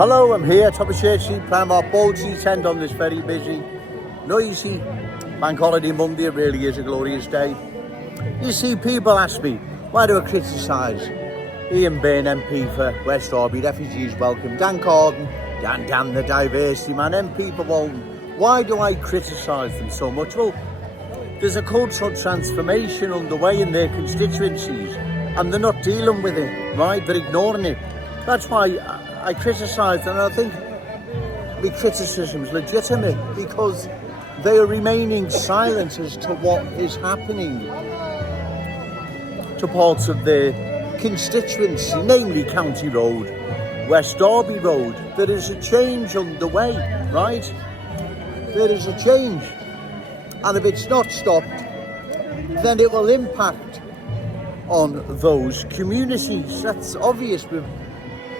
Hello, I'm here, top of Church Street, Primark, Bold End on this very busy, noisy bank holiday Monday. It really is a glorious day. You see, people ask me, why do I criticise Byrne MP for West Derby, refugees welcome, Dan Carden, Dan the diversity man, MP for Walton. Why do I criticise them so much? Well, there's a cultural transformation underway in their constituencies and they're not dealing with it, right? They're ignoring it. That's why I criticise, and I think the criticism is legitimate because they are remaining silent as to what is happening to parts of their constituency, namely County Road, West Derby Road. There is a change underway, right? There is a change, and if it's not stopped, then it will impact on those communities. That's obvious. We've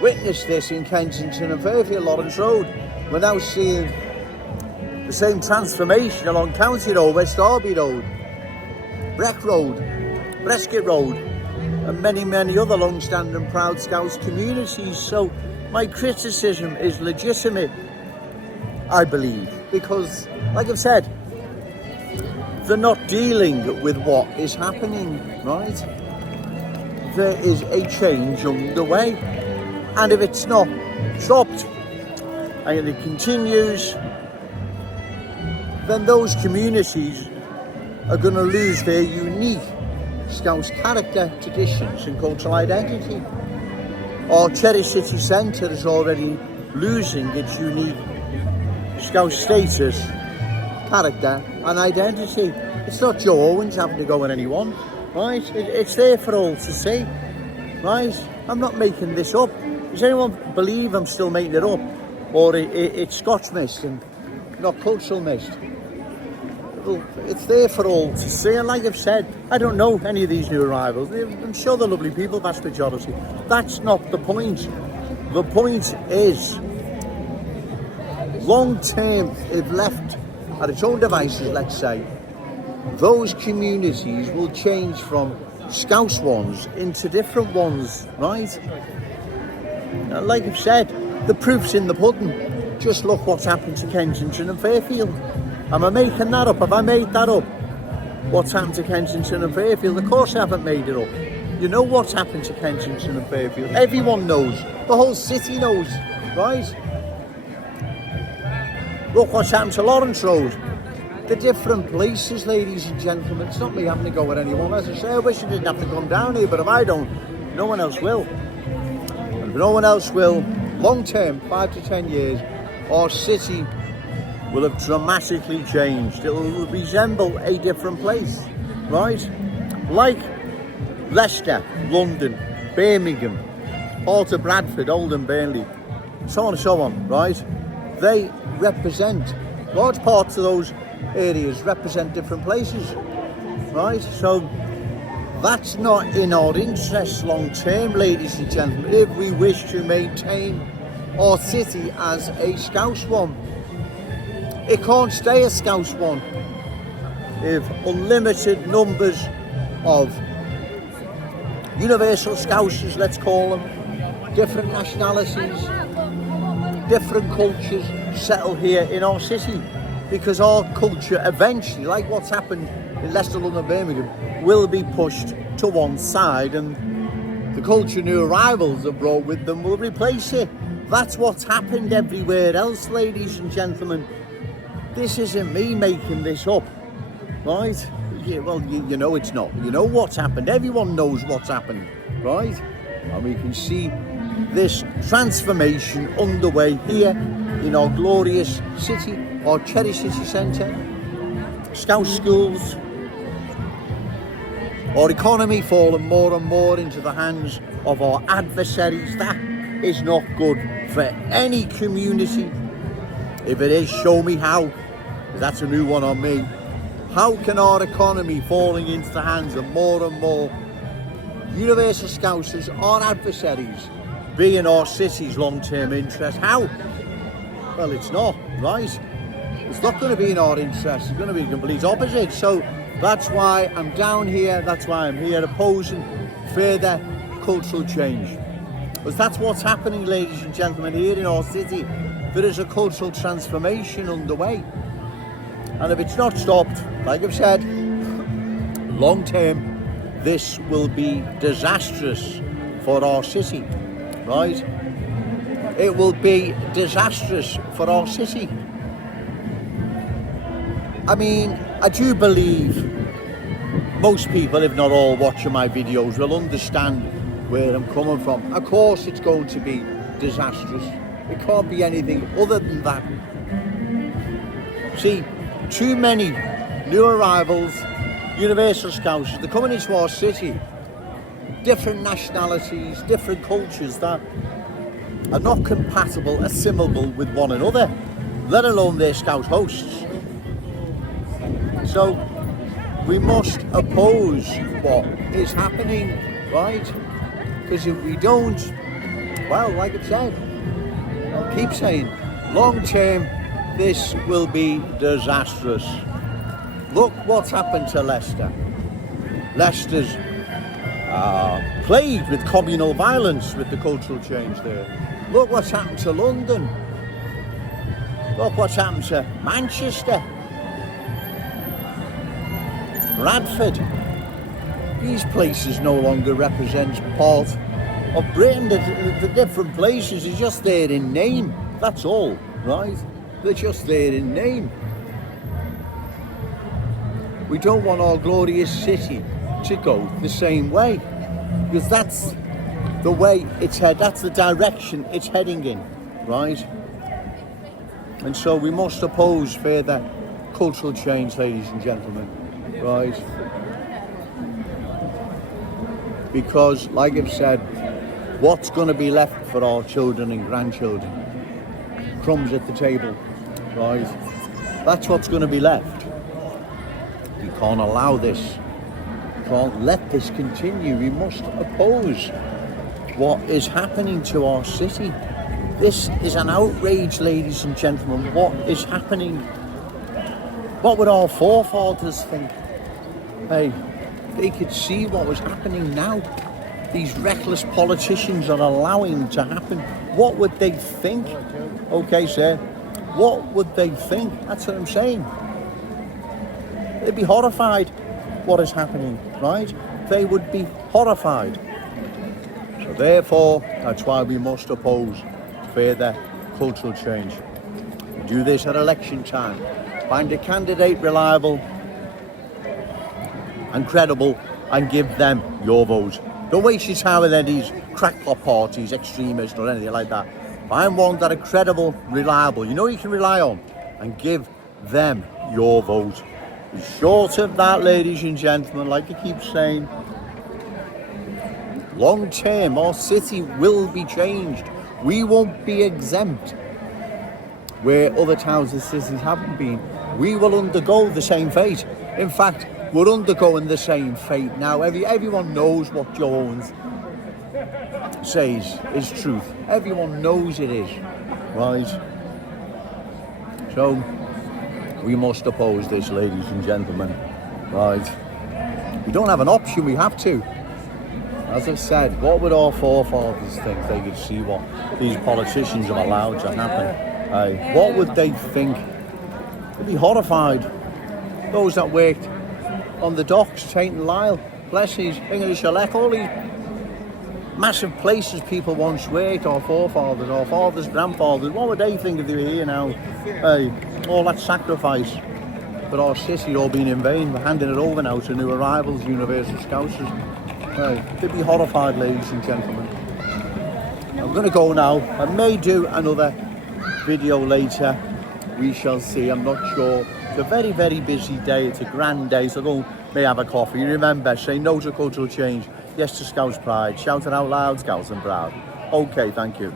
witnessed this in Kensington and Fairfield, Lawrence Road. We're now seeing the same transformation along County Road, West Derby Road, Breck Road, Prescott Road, and many other long-standing proud Scouse communities. So my criticism is legitimate, I believe, because, like I've said, they're not dealing with what is happening, right? There is a change underway. And if it's not stopped and it continues, then those communities are going to lose their unique Scouse character, traditions and cultural identity. Our Cherry City Centre is already losing its unique Scouse status, character and identity. It's not Joe Owens having to go with anyone, right? It's there for all to see, right? I'm not making this up. Does anyone believe I'm still making it up? Or it's Scotch mist and not cultural mist? Well, it's there for all to see. And like I've said, I don't know any of these new arrivals. I'm sure they're lovely people, vast majority. That's not the point. The point is, long term, if left at its own devices, let's say, those communities will change from Scouse ones into different ones, right? Like I've said, the proof's in the pudding. Just look what's happened to Kensington and Fairfield. Am I making that up? Have I made that up? What's happened to Kensington and Fairfield? Of course I haven't made it up. You know what's happened to Kensington and Fairfield. Everyone knows. The whole city knows, right? Look what's happened to Lawrence Road. The different places, ladies and gentlemen. It's not me having to go with anyone. As I say, I wish I didn't have to come down here, but if I don't, no one else will. If no one else will, long term, 5 to 10 years, our city will have dramatically changed. It will resemble a different place, right? Like Leicester, London, Birmingham, Port of Bradford, Oldham, Burnley, so on and so on, right? They represent, large parts of those areas represent different places, right? So that's not in our interests long term, ladies and gentlemen, if we wish to maintain our city as a Scouse one. It can't stay a Scouse one if unlimited numbers of universal Scousers, let's call them, different nationalities, different cultures settle here in our city. Because our culture eventually, like what's happened in Leicester, London, Birmingham, will be pushed to one side and the culture new arrivals are brought with them will replace it. That's what's happened everywhere else, ladies and gentlemen. This isn't me making this up, right? Yeah, well, you know it's not. You know what's happened. Everyone knows what's happened, right? And we can see this transformation underway here in our glorious city, our Cherry City Centre, Scouse schools, our economy falling more and more into the hands of our adversaries. That is not good for any community. If it is, show me how. That's a new one on me. How can our economy falling into the hands of more and more universal Scousers, our adversaries, be in our city's long-term interest? How? Well, it's not, right? It's not going to be in our interest. It's going to be the complete opposite. So that's why I'm down here. That's why I'm here opposing further cultural change. Because that's what's happening, ladies and gentlemen, here in our city. There is a cultural transformation underway. And if it's not stopped, like I've said, long term, this will be disastrous for our city, right? It will be disastrous for our city. I mean, I do believe most people, if not all, watching my videos will understand where I'm coming from. Of course it's going to be disastrous. It can't be anything other than that. See, too many new arrivals, universal scouts, they're coming into our city. Different nationalities, different cultures that are not compatible, assimilable with one another, let alone their scout hosts. So we must oppose what is happening, right? Because if we don't, well, like I said, I'll keep saying, long term, this will be disastrous. Look what's happened to Leicester. Leicester's plagued with communal violence with the cultural change there. Look what's happened to London. Look what's happened to Manchester. Bradford. These places no longer represent part of Britain. The different places are just there in name. That's all, right? They're just there in name. We don't want our glorious city to go the same way, because that's the way it's headed. That's the direction it's heading in, right? And so we must oppose further cultural change, ladies and gentlemen. Right, because like I've said, what's going to be left for our children and grandchildren? Crumbs at the table, right? That's what's going to be left. We can't allow this. We can't let this continue. We must oppose what is happening to our city. This is an outrage, ladies and gentlemen. What is happening? What would our forefathers think? Hey, they could see what was happening now. These reckless politicians are allowing it to happen. What would they think? Okay, sir. What would they think? That's what I'm saying. They'd be horrified what is happening, right? They would be horrified. So therefore, that's why we must oppose further cultural change. We do this at election time. Find a candidate reliable and credible and give them your vote. Don't waste your time with any crackpot parties, extremists or anything like that. Find one that are credible, reliable, you know you can rely on, and give them your vote. Short of that, ladies and gentlemen, like I keep saying, long term our city will be changed. We won't be exempt where other towns and cities haven't been. We will undergo the same fate. In fact, we're undergoing the same fate now. Everyone knows what Joe Owens says is truth. Everyone knows it is, right? So, we must oppose this, ladies and gentlemen, right? We don't have an option, we have to. As I've said, what would our forefathers think? They could see what these politicians have allowed to happen. What would they think? They'd be horrified. Those that worked on the docks, Tate and Lyle, Blessies, English Elect, all these massive places people once worked, our forefathers, our fathers, grandfathers, what would they think if they were here now? All that sacrifice for our city all being in vain. We're handing it over now to new arrivals, universal scousers. They'd be horrified, ladies and gentlemen. I'm going to go now. I may do another video later. We shall see. I'm not sure. It's a very, very busy day. It's a grand day, so go may have a coffee. Remember, say no to cultural change, yes to Scouts pride. Shout it out loud, Scouts and proud. Okay, thank you.